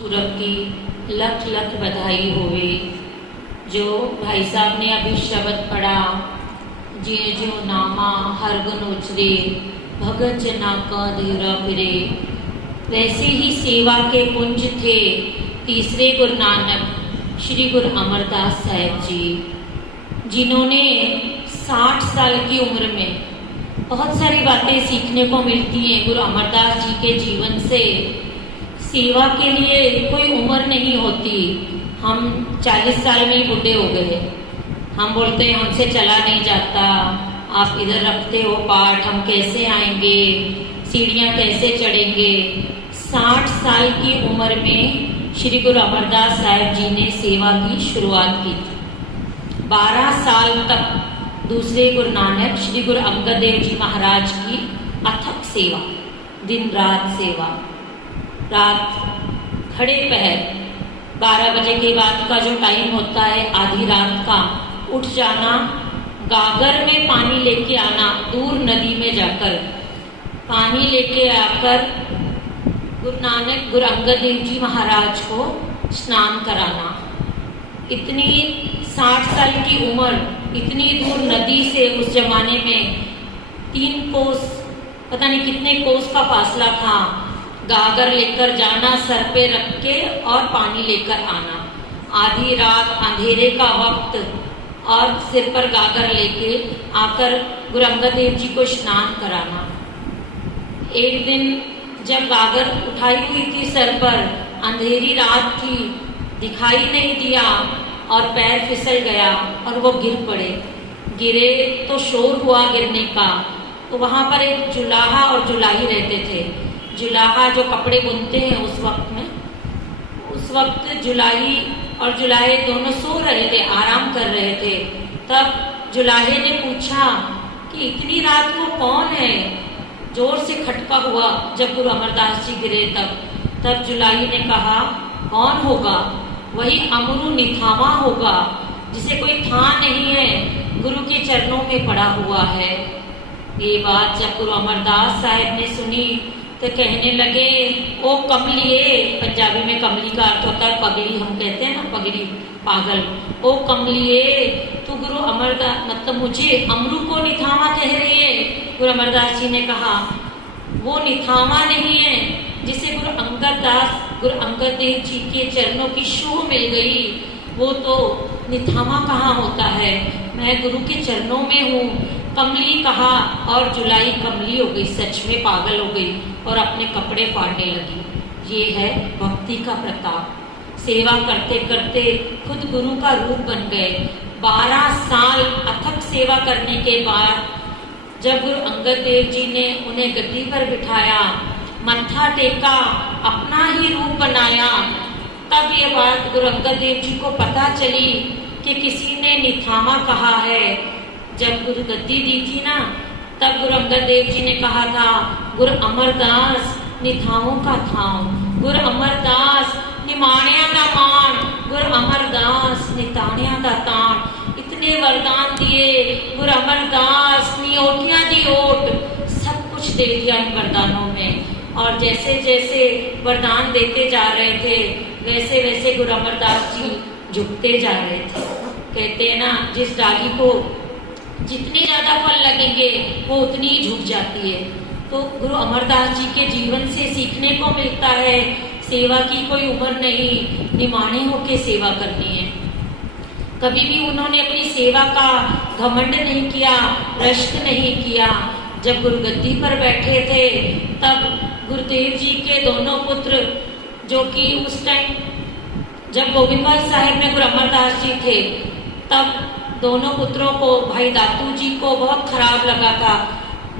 पूरब की लख लख बधाई होवे। जो भाई साहब ने अभी शब्द पढ़ा, जिये जो नामा हर गुण उचरे, भगत जना का धीरा फिरे, वैसे ही सेवा के पुंज थे तीसरे गुरु नानक श्री गुरु अमरदास साहिब जी, जिन्होंने 60 साल की उम्र में बहुत सारी बातें सीखने को मिलती हैं गुरु अमरदास जी के जीवन से। सेवा के लिए कोई उम्र नहीं होती। हम 40 साल में ही बूढ़े हो गए। हम बोलते हैं हमसे चला नहीं जाता, आप इधर रखते हो पाठ, हम कैसे आएंगे, सीढ़ियाँ कैसे चढ़ेंगे। 60 साल की उम्र में श्री गुरु अमरदास साहिब जी ने सेवा की शुरुआत की थी। 12 साल तक दूसरे गुरु नानक श्री गुरु अंगद देव जी महाराज की अथक सेवा, दिन रात सेवा। रात खड़े पहर 12 बजे के बाद का जो टाइम होता है, आधी रात का, उठ जाना, गागर में पानी लेके आना, दूर नदी में जाकर पानी लेके आकर गुरु नानक गुरु अंगद देव जी महाराज को स्नान कराना। इतनी 60 साल की उम्र, इतनी दूर नदी से उस जमाने में 3 कोस, पता नहीं कितने कोस का फासला था। गागर लेकर जाना, सर पे रख के, और पानी लेकर आना। आधी रात, अंधेरे का वक्त, और सिर पर गागर लेके आकर गुरु अंगद देव जी को स्नान कराना। एक दिन जब गागर उठाई हुई थी सर पर, अंधेरी रात थी, दिखाई नहीं दिया और पैर फिसल गया और वो गिर पड़े। गिरे तो शोर हुआ गिरने का। तो वहाँ पर एक जुलाहा और जुलाही रहते थे। जुलाहा जो कपड़े बुनते हैं उस वक्त जुलाही और जुलाहे दोनों सो रहे थे, आराम कर रहे थे। तब जुलाहे ने पूछा कि इतनी रात को कौन है। जोर से खटका हुआ जब गुरु अमरदास जी गिरे तब जुलाही ने कहा, कौन होगा? वही अमरू निथावा होगा, जिसे कोई था नहीं है, गुरु के चरणों में पड़ा हुआ है। ये बात जब गुरु अमरदास साहिब ने सुनी तो कहने लगे, ओ कमलिए, पंजाबी में कमली का अर्थ होता है पगड़ी, हम कहते हैं ना पगड़ी, पागल। ओ कमलिए, तू गुरु अमरदास, मतलब मुझे अमरू को निथावा कह रही है? गुरु अमरदास जी ने कहा, वो निथावा नहीं है जिसे गुरु अंगद देव जी के चरणों की छूह मिल गई, वो तो निथावा कहाँ होता है। मैं गुरु के चरणों में हूँ। कमली कहा और जुलाई कमली हो गई, सच में पागल हो गई और अपने कपड़े फाड़ने लगी। ये है भक्ति का प्रताप। सेवा करते करते खुद गुरु का रूप बन गए। 12 साल अथक सेवा करने के बाद जब गुरु अंगद देव जी ने उन्हें गद्दी पर बिठाया, मत्था टेका, अपना ही रूप बनाया, तब ये बात गुरु अंगद देव जी को पता चली कि किसी ने निथावा कहा है। जब गुरु गद्दी दी थी ना, तब गुरु अंगद देव जी ने कहा था, गुरु अमरदास निथावों का थाव, गुरु अमरदास निमाणिया दा मान, गुरु अमरदास निताणिया दा तान। इतने वरदान दिए गुरु अमरदास, नियोटियां दी ओट, सब कुछ दे दिया इन वरदानों में। और जैसे जैसे वरदान देते जा रहे थे, वैसे वैसे गुरु अमरदास जी झुकते जा रहे थे। कहते हैं ना, जिस डाली को जितने ज्यादा फल लगेंगे वो उतनी ही झुक जाती है। तो गुरु अमरदास जी के जीवन से सीखने को मिलता है, सेवा की कोई उम्र नहीं, निमाणे होके सेवा करनी है। कभी भी उन्होंने अपनी सेवा का घमंड नहीं किया, रश्क नहीं किया। जब गुरु गद्दी पर बैठे थे तब गुरुदेव जी के दोनों पुत्र, जो कि उस टाइम जब गोविंदवाल साहिब में गुरु अमरदास जी थे, तब दोनों पुत्रों को, भाई दातू जी को बहुत खराब लगा था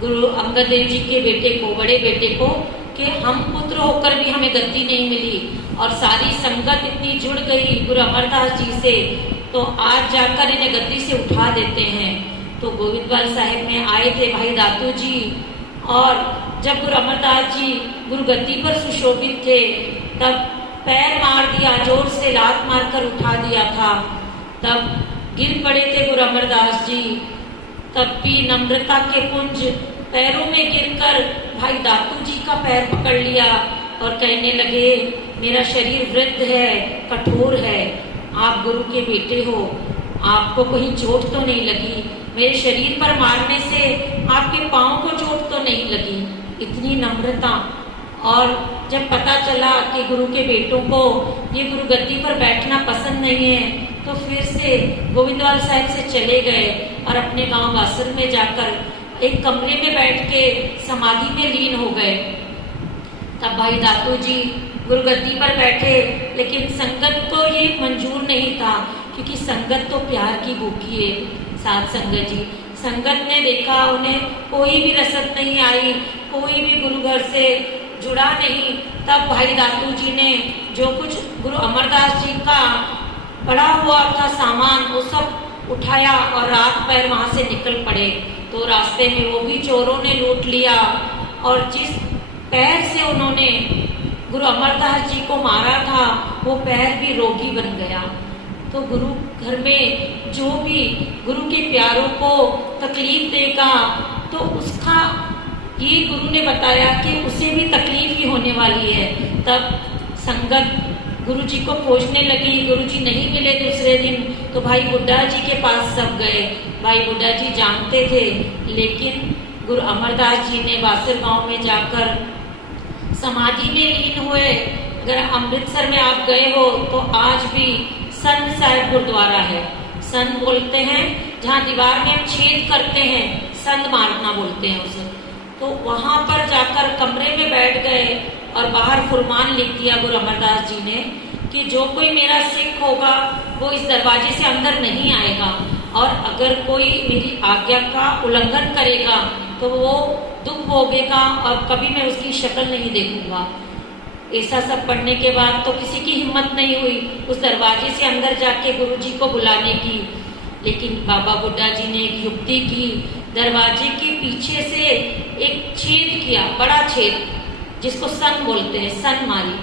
गुरु अंगद देव जी के बेटे को, बड़े बेटे को, कि हम पुत्र होकर भी हमें गद्दी नहीं मिली और सारी संगत इतनी जुड़ गई गुरु अमरदास जी से, तो आज जाकर इन्हें गद्दी से उठा देते हैं। तो गोविंदवाल साहिब में आए थे भाई दातू जी, और जब गुरु अमरदास जी गुरु गद्दी पर सुशोभित थे तब पैर मार दिया, जोर से लात मारकर उठा दिया था। तब गिर पड़े थे गुरु अमरदास जी। तब भी नम्रता के पुंज पैरों में गिरकर भाई दातू जी का पैर पकड़ लिया और कहने लगे, मेरा शरीर वृद्ध है, कठोर है, आप गुरु के बेटे हो, आपको कहीं चोट तो नहीं लगी, मेरे शरीर पर मारने से आपके पाँव को चोट तो नहीं लगी। इतनी नम्रता। और जब पता चला कि गुरु के बेटों को ये गुरु गद्दी पर बैठना पसंद नहीं है, तो फिर से गोविंदवाल साहिब से चले गए और अपने गांव बासर में जाकर एक कमरे में बैठ के समाधि में लीन हो गए। तब भाई दातू जी गुरु गद्दी पर बैठे, लेकिन संगत को ये मंजूर नहीं था, क्योंकि संगत तो प्यार की भूखी है। साथ संगत जी, संगत ने देखा उन्हें कोई भी रसद नहीं आई, कोई भी गुरु घर से जुड़ा नहीं। तब भाई दातू जी ने जो कुछ गुरु अमरदास जी का पड़ा हुआ था सामान, वो सब उठाया और रात पैर वहां से निकल पड़े। तो रास्ते में वो भी चोरों ने लूट लिया, और जिस पैर से उन्होंने गुरु अमरदास जी को मारा था, वो पैर भी रोगी बन गया। तो गुरु घर में जो भी गुरु के प्यारों को तकलीफ देगा, तो उसका ये गुरु ने बताया कि उसे भी तकलीफ ही होने वाली है। तब संगत गुरु जी को खोजने लगी, गुरु जी नहीं मिले दूसरे दिन, तो भाई बुड्ढा जी के पास सब गए। भाई बुड्ढा जी जानते थे, लेकिन गुरु अमरदास जी ने बासर गांव में जाकर समाधि में लीन हुए। अगर अमृतसर में आप गए हो तो आज भी सन साहिब गुरुद्वारा है। सन बोलते हैं जहाँ दीवार में हम छेद करते हैं, संद मारना बोलते हैं उसे। तो वहां पर जाकर कमरे में बैठ गए और बाहर फुरमान लिख दिया गुरु अमरदास जी ने कि जो कोई मेरा सिख होगा वो इस दरवाजे से अंदर नहीं आएगा, और अगर कोई मेरी आज्ञा का उल्लंघन करेगा तो वो दुख भोगेगा और कभी मैं उसकी शक्ल नहीं देखूंगा। ऐसा सब पढ़ने के बाद तो किसी की हिम्मत नहीं हुई उस दरवाजे से अंदर जाके गुरु जी को बुलाने की। लेकिन बाबा बुड्ढा जी ने एक युक्ति की, दरवाजे के पीछे से एक छेद किया, बड़ा छेद जिसको सन बोलते हैं, सन मारी,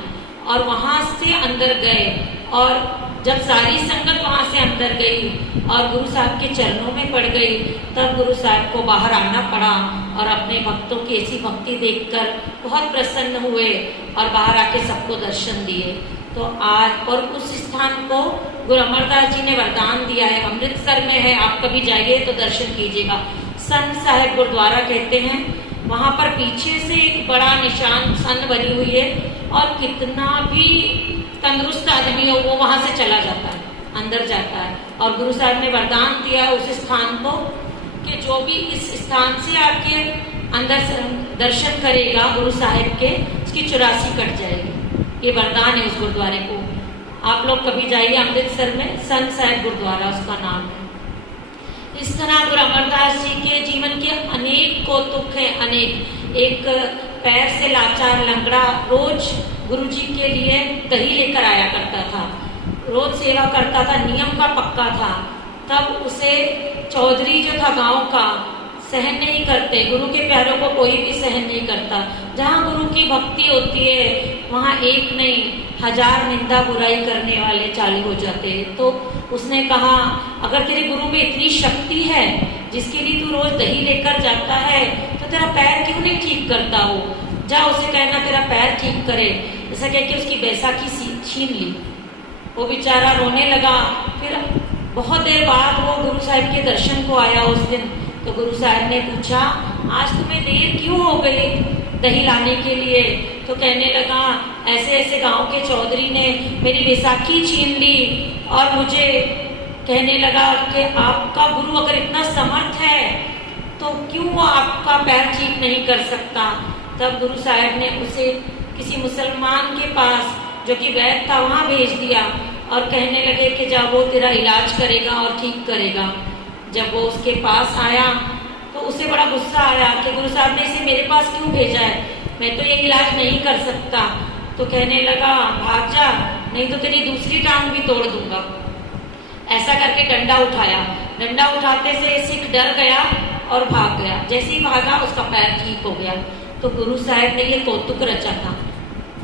और वहां से अंदर गए। और जब सारी संगत वहां से अंदर गई और गुरु साहब के चरणों में पड़ गई, तब गुरु साहब को बाहर आना पड़ा और अपने भक्तों की ऐसी भक्ति देखकर बहुत प्रसन्न हुए और बाहर आके सबको दर्शन दिए। तो आज और उस स्थान को गुरु अमरदास जी ने वरदान दिया है, अमृतसर में है, आप कभी जाइए तो दर्शन कीजिएगा। सन साहिब गुरुद्वारा कहते हैं। वहां पर पीछे से एक बड़ा निशान सन बनी हुई है, और कितना भी तंदुरुस्त आदमी हो वो वहां से चला जाता है, अंदर जाता है। और गुरु साहब ने वरदान दिया उस स्थान को कि जो भी इस स्थान से आके अंदर दर्शन करेगा गुरु साहिब के, उसकी 84 कट जाएगी। ये वरदान है उस गुरुद्वारे को। आप लोग कभी जाइए अमृतसर में, सन साहिब गुरुद्वारा उसका नाम है। इस तरह गुरु अमरदास जी के जीवन के अनेक कौतुक हैं, अनेक। एक पैर से लाचार लंगड़ा रोज गुरु जी के लिए दही लेकर आया करता था, रोज सेवा करता था, नियम का पक्का था। तब उसे चौधरी जो था गांव का सहन नहीं करते, गुरु के प्यारों को कोई भी सहन नहीं करता। जहाँ गुरु की भक्ति होती है वहाँ एक नहीं 1000 निंदा बुराई करने वाले चालू हो जाते हैं। तो उसने कहा, अगर तेरे गुरु में इतनी शक्ति है जिसके लिए तू रोज दही लेकर जाता है, तो तेरा पैर क्यों नहीं ठीक करता हो? जा उसे कहना तेरा पैर ठीक करे। ऐसा कह के उसकी बैसाखी छीन ली। वो बेचारा रोने लगा। फिर बहुत देर बाद वो गुरु साहिब के दर्शन को आया उस दिन। तो गुरु साहब ने पूछा, आज तुम्हें देर क्यों हो गई दही लाने के लिए? तो कहने लगा, ऐसे ऐसे गांव के चौधरी ने मेरी बैसाखी छीन ली और मुझे कहने लगा कि आपका गुरु अगर इतना समर्थ है तो क्यों वो आपका पैर ठीक नहीं कर सकता? तब गुरु साहब ने उसे किसी मुसलमान के पास जो कि वैद्य था वहां भेज दिया और कहने लगे कि जा वो तेरा इलाज करेगा और ठीक करेगा। जब वो उसके पास आया तो उसे बड़ा गुस्सा आया कि गुरु साहब ने इसे मेरे पास क्यों भेजा है, मैं तो ये इलाज नहीं कर सकता। तो कहने लगा, भाग जा, नहीं तो तेरी दूसरी टांग भी तोड़ दूंगा। ऐसा करके डंडा उठाया। डंडा उठाते से सिख डर गया और भाग गया। जैसे ही भागा उसका पैर ठीक हो गया। तो गुरु साहब ने ये कौतुक रचा था,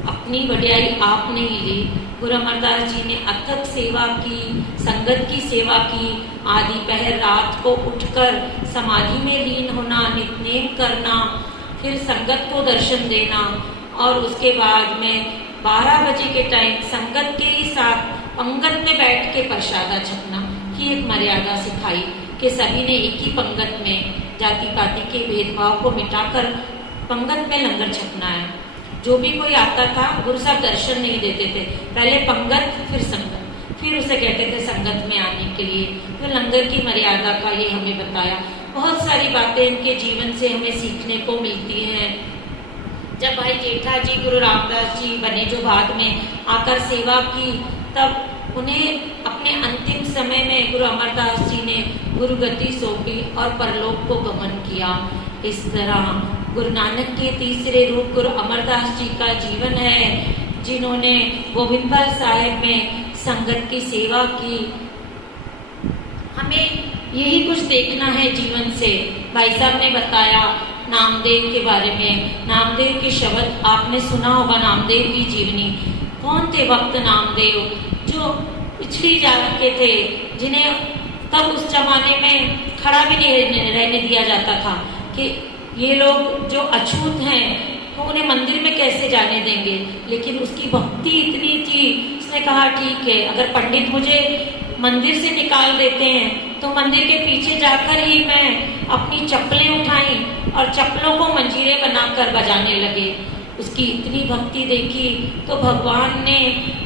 अपनी बढ़ियाई आपने ही ली। गुरु अमरदास जी ने अथक सेवा की, संगत की सेवा की, आधी पहर रात को उठकर समाधि में लीन होना, नित्यनेम करना, फिर संगत को दर्शन देना, और उसके बाद में 12 बजे के टाइम संगत के ही साथ पंगत में बैठ के प्रसादा छकना की एक मर्यादा सिखाई कि सभी ने एक ही पंगत में जाति पाति के भेदभाव को मिटाकर पंगत में लंगर छकना है। जो भी कोई आता था गुरु साहब दर्शन नहीं देते थे, पहले पंगत फिर संगत, फिर उसे कहते थे संगत में आने के लिए। तो लंगर की मर्यादा का ये हमें बताया। बहुत सारी बातें इनके जीवन से हमें सीखने को मिलती हैं। जब भाई जेठा जी गुरु रामदास जी बने, जो बाद में आकर सेवा की, तब उन्हें अपने अंतिम समय में गुरु अमरदास जी ने गुरु गति सौंपी और परलोक को गमन किया। इस तरह गुरु नानक के तीसरे रूप गुरु अमरदास जी का जीवन है, जिन्होंने गोविंदपाल साहिब में संगत की सेवा की। हमें यही कुछ देखना है जीवन से। भाई साहब ने बताया नामदेव के बारे में, नामदेव के शब्द आपने सुना होगा, नामदेव की जीवनी। कौन थे भक्त नामदेव, जो पिछड़ी जात के थे, जिन्हें तब उस जमाने में खड़ा भी नहीं रहने दिया जाता था कि ये लोग जो अछूत हैं तो उन्हें मंदिर में कैसे जाने देंगे। लेकिन उसकी भक्ति इतनी थी, उसने कहा ठीक है, अगर पंडित मुझे मंदिर से निकाल देते हैं तो मंदिर के पीछे जाकर ही मैं अपनी चप्पलें उठाई और चप्पलों को मंजीरे बनाकर बजाने लगे। उसकी इतनी भक्ति देखी तो भगवान ने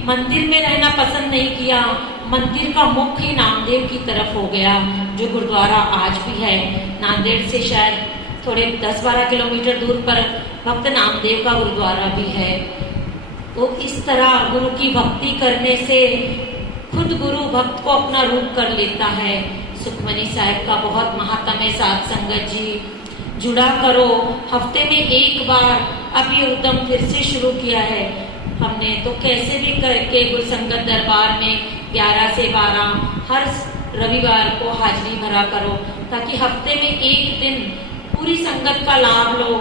मंदिर में रहना पसंद नहीं किया, मंदिर का मुख ही नामदेव की तरफ हो गया, जो गुरुद्वारा आज भी है। नांदेड़ से शायद थोड़े 10-12 किलोमीटर दूर पर भक्त नामदेव का गुरुद्वारा भी है। तो इस तरह गुरु की भक्ति करने से खुद गुरु भक्त को अपना रूप कर लेता है। सुखमनी साहिब का बहुत महात्म है। साथ संगत जी जुड़ा करो, हफ्ते में एक बार अब ये उद्यम फिर से शुरू किया है हमने, तो कैसे भी करके गुरु संगत दरबार में 11 से 12 हर रविवार को हाजिरी भरा करो, ताकि हफ्ते में एक दिन पूरी संगत का लाभ लो।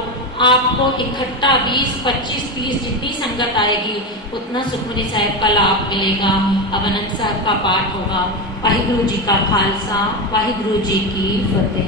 आपको इकट्ठा 20, 25, 30 जितनी संगत आएगी उतना सुखमनी साहिब का लाभ मिलेगा। अब आनंद साहब का पाठ होगा। वाहिगुरु जी का खालसा, वाहिगुरु जी की फतेह।